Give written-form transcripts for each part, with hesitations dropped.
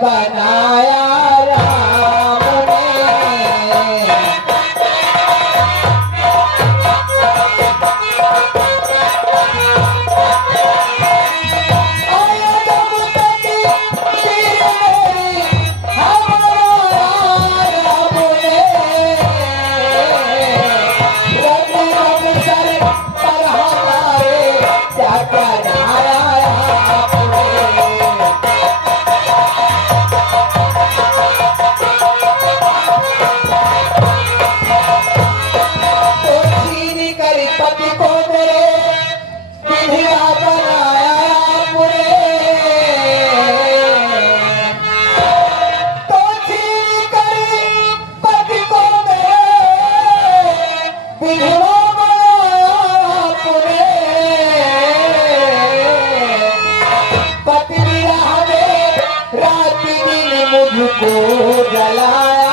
बनाया राम ने। आया जब तक तीर मेरी है बनाया राम ने। रंग रंग सर पर हमारे क्या बनाया राम ने। पति को मेरे बिधिया बनाया आपने। तो छीन कर पति को मेरे बिधिया बनाया आपने। पति विरह में रात दिन मुझको जलाया।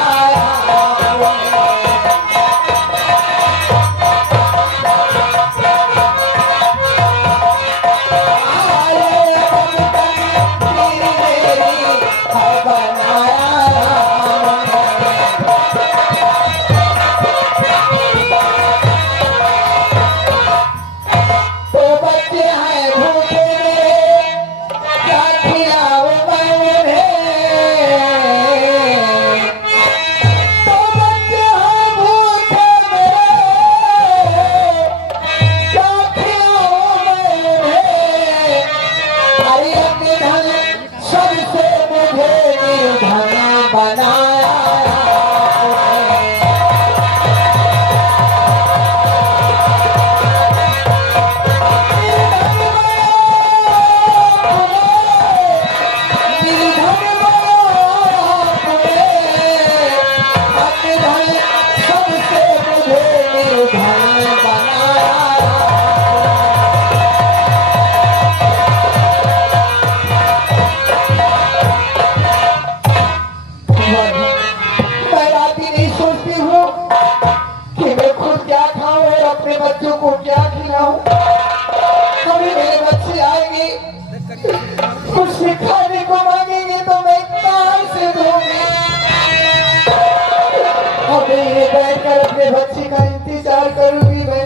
अपने बच्चों को क्या खिलाऊं। कभी मेरे बच्चे आएंगे कुछ सिखाने को मांगेंगे तो मैं कहां से दूंगी। अभी ये बैठकर अपने बच्चे का इंतजार करूंगी मैं।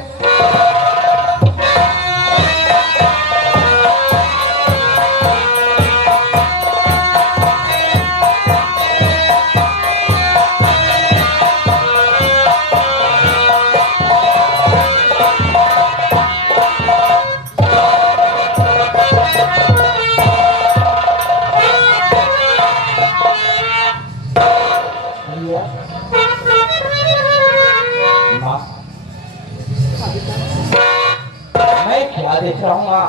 मैं क्या देख रहा हूँ माँ,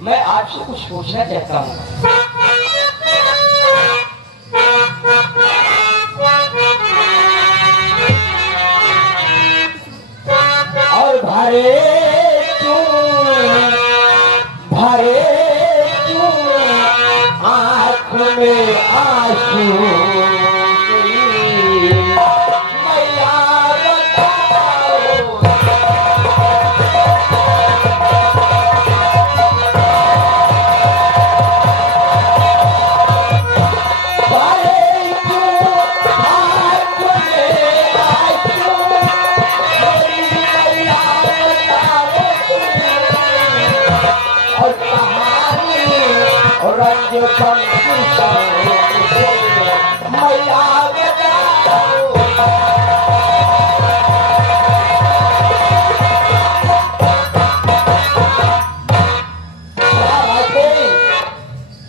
मैं आपसे कुछ पूछना चाहता हूँ। और भरे क्यों आँख में आंसू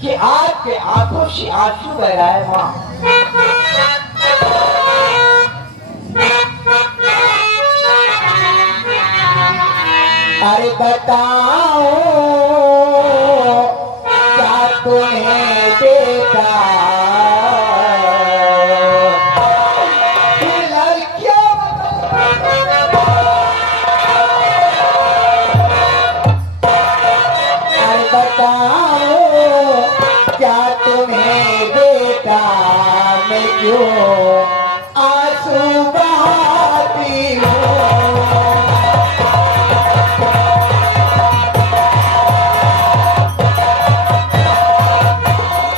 कि आपके आंखों से आंसू बह रहा है माँ। अरे बताओ क्या तुम्हें बेटा लड़कियों। अरे बताओ क्या तुम्हें बेटा मैं क्यों आंसू बहाती हूँ।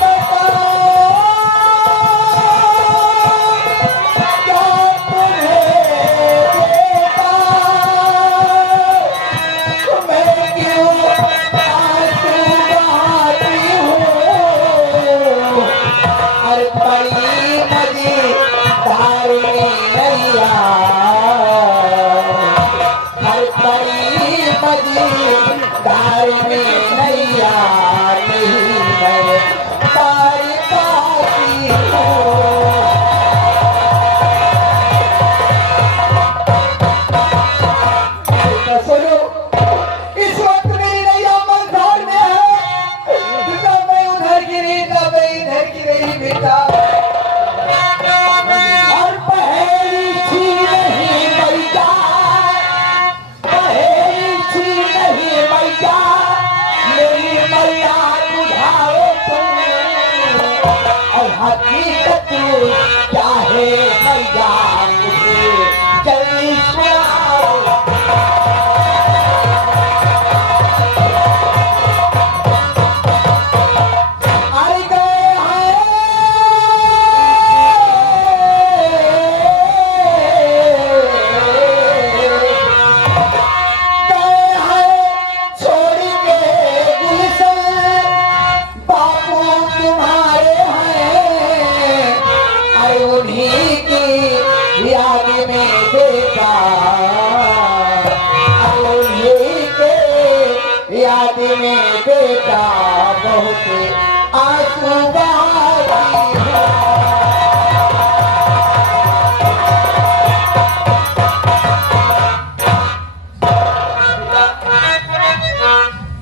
बताओ हर परी मदीदार में नैया नहीं मैं पार पाती हूँ। तो सुनो, इस वक्त मेरी नैया मझधार में है, ना मैं उधर गिरी ना मैं इधर गिरी बेटा। और पहेली थी नहीं मैया, पहेली थी नहीं मैया, मेरी मैया बुझाओ तुम। और हकीकत क्या है मैया मुझे जल्दी सुनाओ। याद में बेटा बहुत आंसू बहाती है।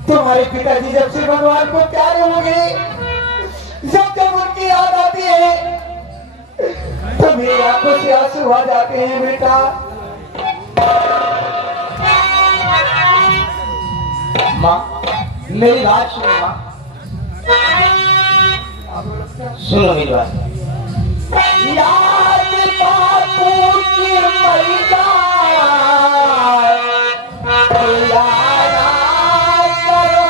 तुम्हारे पिताजी जब से भगवान को प्यारे हो गए, जब जब उनकी याद आती है तो मेरी आंखों से आंसू आ जाते हैं बेटा। माँ मेरी बात सुनो, माँ सुनो मेरी बात। याद बापू की मैया याद करो,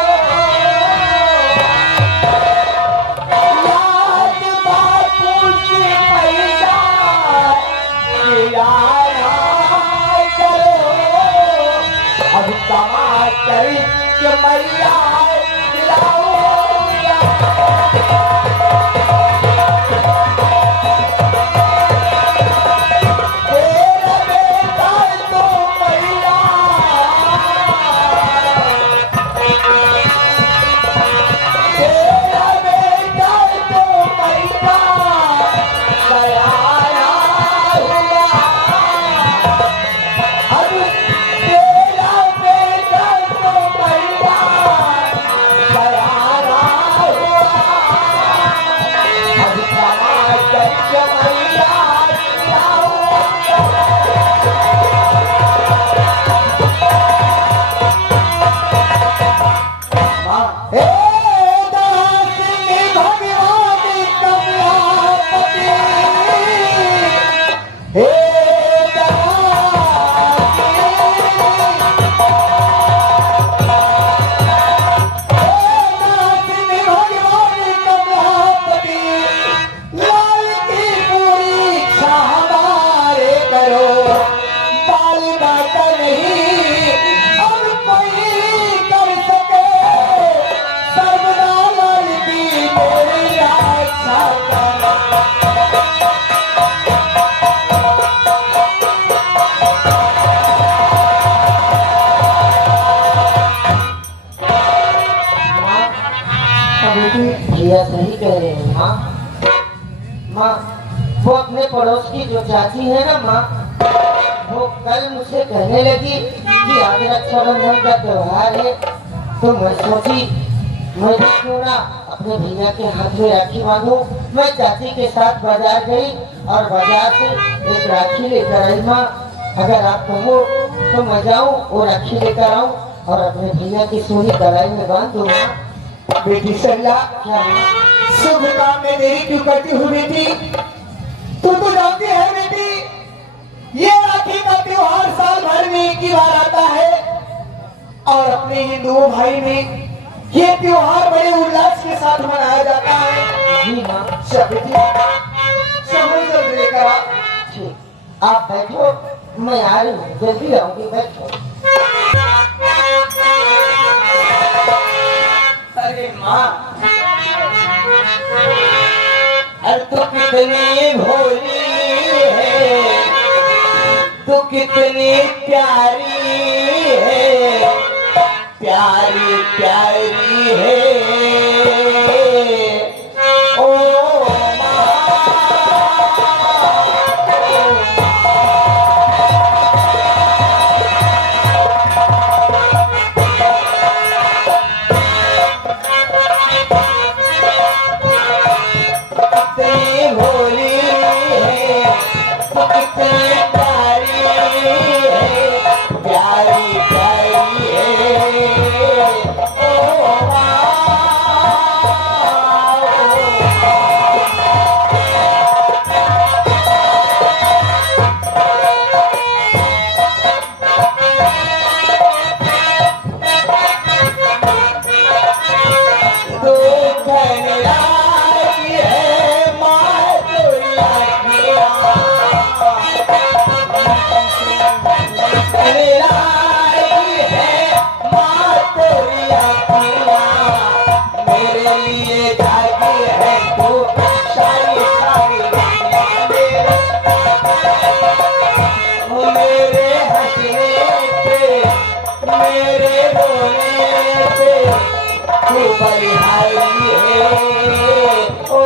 याद बापू की मैया याद करो। अब टमाटर के मैया खिलाओ। भैया सही कह रहे हैं माँ। माँ वो अपने पड़ोस की जो चाची है ना माँ, वो कल मुझसे कहने लगी कि आज रक्षाबंधन का त्योहार है, तो मैं सोची मैं भी क्यों ना अपने भैया के हाथ में राखी बांधूं। मैं चाची के साथ बाजार गई और बाजार से एक राखी लेकर आई माँ। अगर आप कहो तो मैं जाऊँ वो राखी लेकर आऊँ और अपने भैया की सोनी कलाई में बांध दूँ। बेटी सरला, क्या शुभ काम में देरी क्यों करती हूँ बेटी? तू तो जानती है बेटी, ये राखी का त्योहार साल भर में एक ही बार आता है और अपने हिंदुओं भाई में ये त्योहार बड़े उल्लास के साथ मनाया जाता है। जी माँ। समझ लेकर आप बैठो, मैं आ रही हूँ, जल्दी आऊंगी, बैठो। अरे माँ, अरे तू कितनी भोली है, तू कितनी प्यारी प्यारी प्यारी है ओ कितनी भोली है कितनी प्यारी है प्यारी प्यारी है ओ तो कन्याई है माँ दुनिया कन्याई है माँ दुनिया मेरे लिए जागी है तू सारी सारी मेरे हंसने पे मेरे रोने पे तू बलिहारी है ओ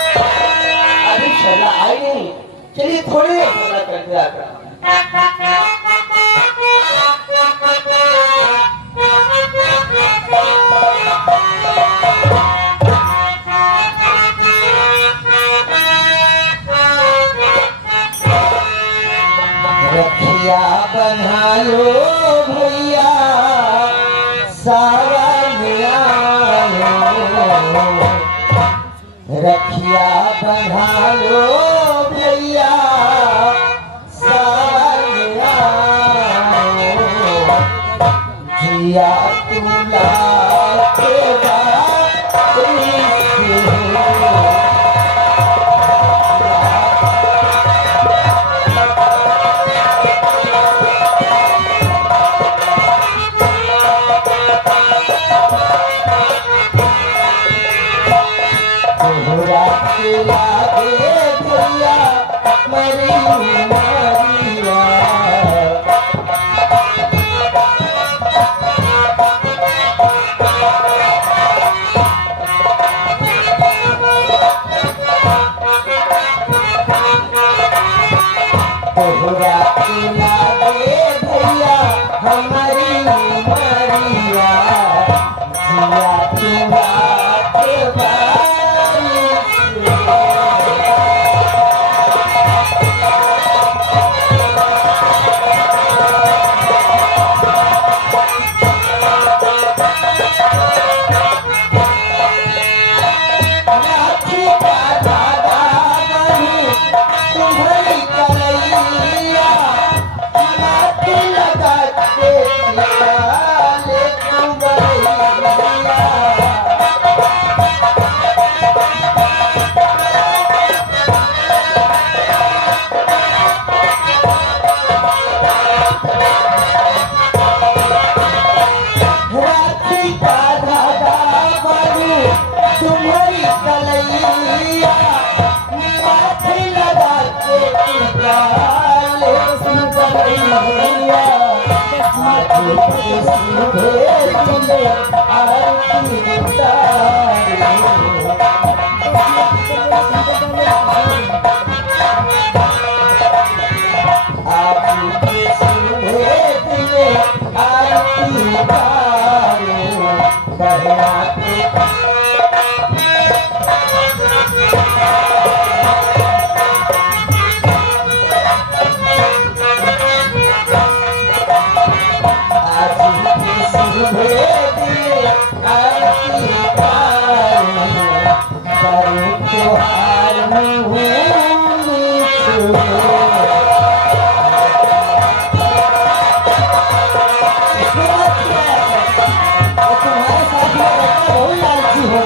अभी शर्मा आई नहीं चलिए थोड़ी देर शर्मा कर दिया करो। रखिया बना लो भैया सारा रखिया बना लो भैया सारा जिया तुला के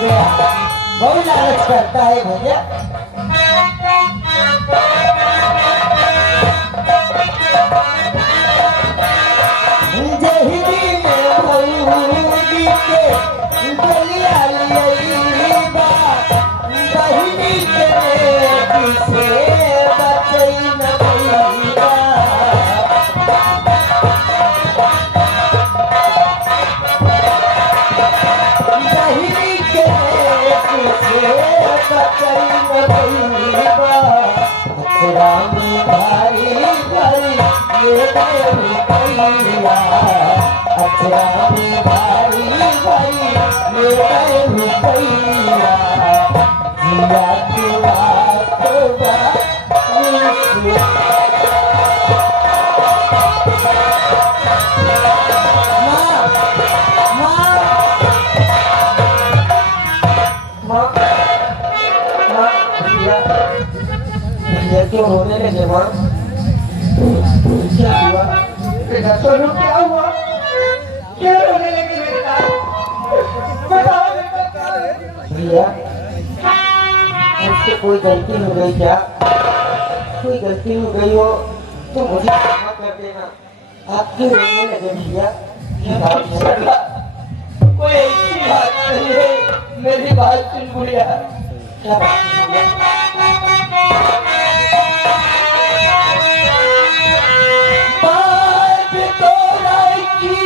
बहुत लालच करता है भैया। जहिदी में भौजी के गलिया लिया ले गए रुपैया अचरा में भारी भारी ले गए रुपैया जिया के बातों क्यों रोने लगे माँ? क्या हुआ? बेटा सोनू क्या हुआ? क्यों रोने लगी बेटा? बताओ बेटा क्या है? भैया मुझसे कोई गलती हो गई क्या? कोई गलती हो गई हो तो मुझे क्षमा कर देना। आप क्यों रोने लगे भैया? क्या बात है? कोई ऐसी बात नहीं है, मेरी बात सुन बुढ़िया। क्या बात है भैया? बात तो लड़की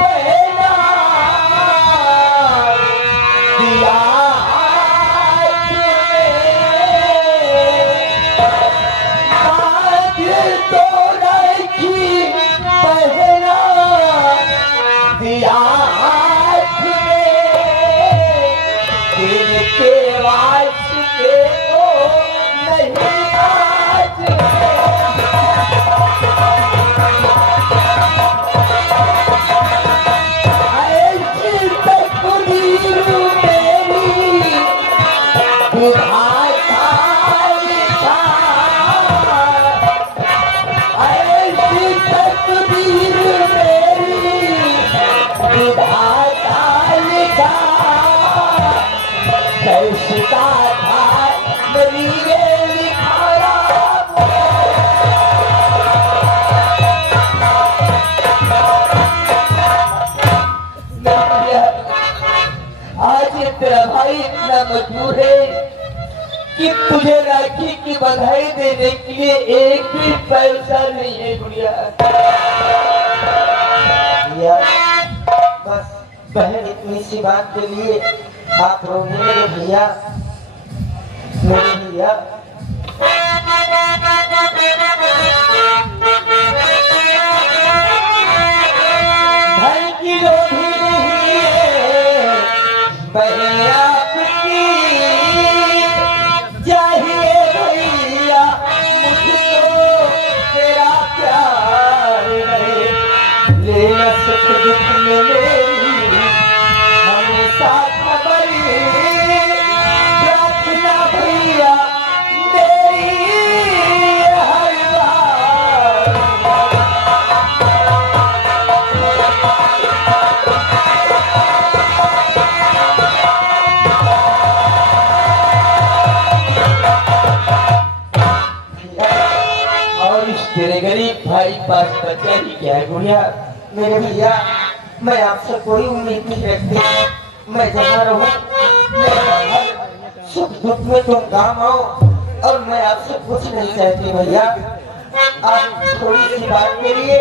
पहला दिया तुम्हें, बात तो लड़की पहला दिया तुम्हें, के वास्ते को नहीं आज ऐसी तकदीर मेरी विधाता लिखा, ऐसी तकदीर मेरी विधाता लिखा, कैसी का था मेरी ये लिखाया आज तेरा भाई इतना मजबूर है कि तुझे राखी की बधाई देने के लिए एक भी पैसा नहीं है गुड़िया। भैया बस बहन इतनी सी बात के लिए आप रोने लगे भैया? नहीं भैया, धन की लोभी नहीं है बहन आपकी, चाहिए भैया मुझको तेरा प्यार है, लेना सुख दुख में मेरी हमेशा खबरी, रखना भैया मेरी हर बार। और इस तेरे गरीब भाई पास बचा ही क्या है गुड़िया? मेरे भैया मैं आपसे कोई उम्मीद नहीं रखती। मैं जहाँ रहूँ सुख दुख में तुम काम आओ और मैं आपसे कुछ नहीं चाहती भैया। आप थोड़ी सी बात के लिए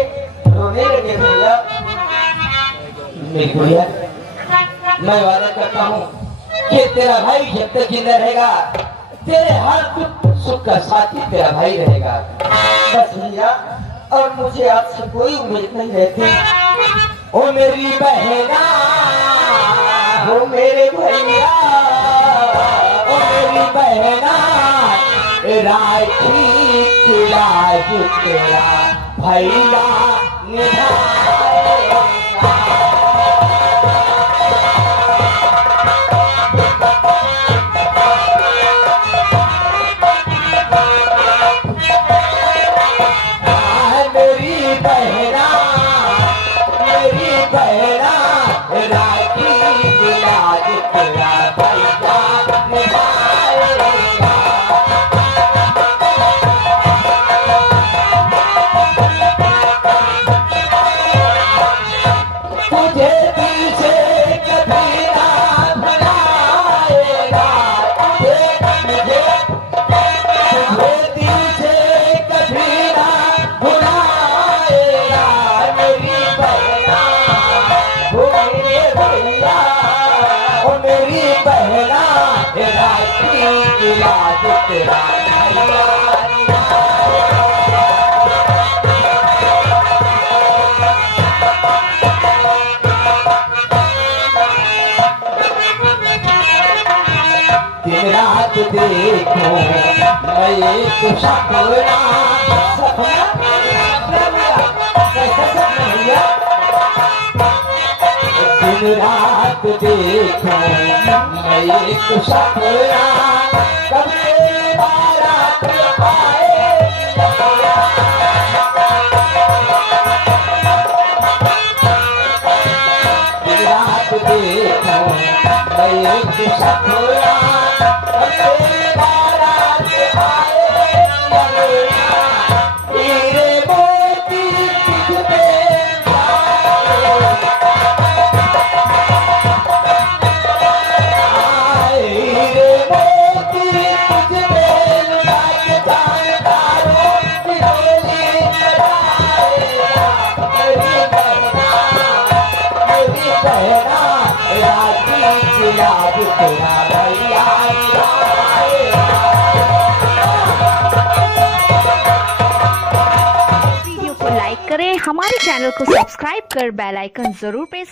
रोने लगे भैया। मेरी गुड़िया, मैं वादा करता हूँ कि तेरा भाई जब तक जिंदा रहेगा तेरे हर दुख सुख का साथी तेरा भाई रहेगा। बस भैया और मुझे आपसे कोई उम्मीद नहीं रहती। ओ मेरी बहना, ओ मेरे भैया, ओ मेरी बहना, राखी की लाज तेरा भैया निभाएगा। मेरी बहना, मेरी बहना, राखी की लाज तेरा भैया निभाएगा। तुझे दिल से कभी ना भुलाएगा, तुझे दिल से कभी ना भुलाएगा। मेरी बहना, ओ मेरे भैया, ओ मेरी बहना, राखी की लाज तेरा भैया निभाएगा। देखो मैं एक सपना कैसा सपना भैया दिन रात देखो मैं एक सपना कब ये बारात आए दिन रात देखो मैं एक सपना कब ये बारात आए तेरे मोती तुझ पे वीडियो को लाइक करें, हमारे चैनल को सब्सक्राइब कर बेल आइकन जरूर प्रेस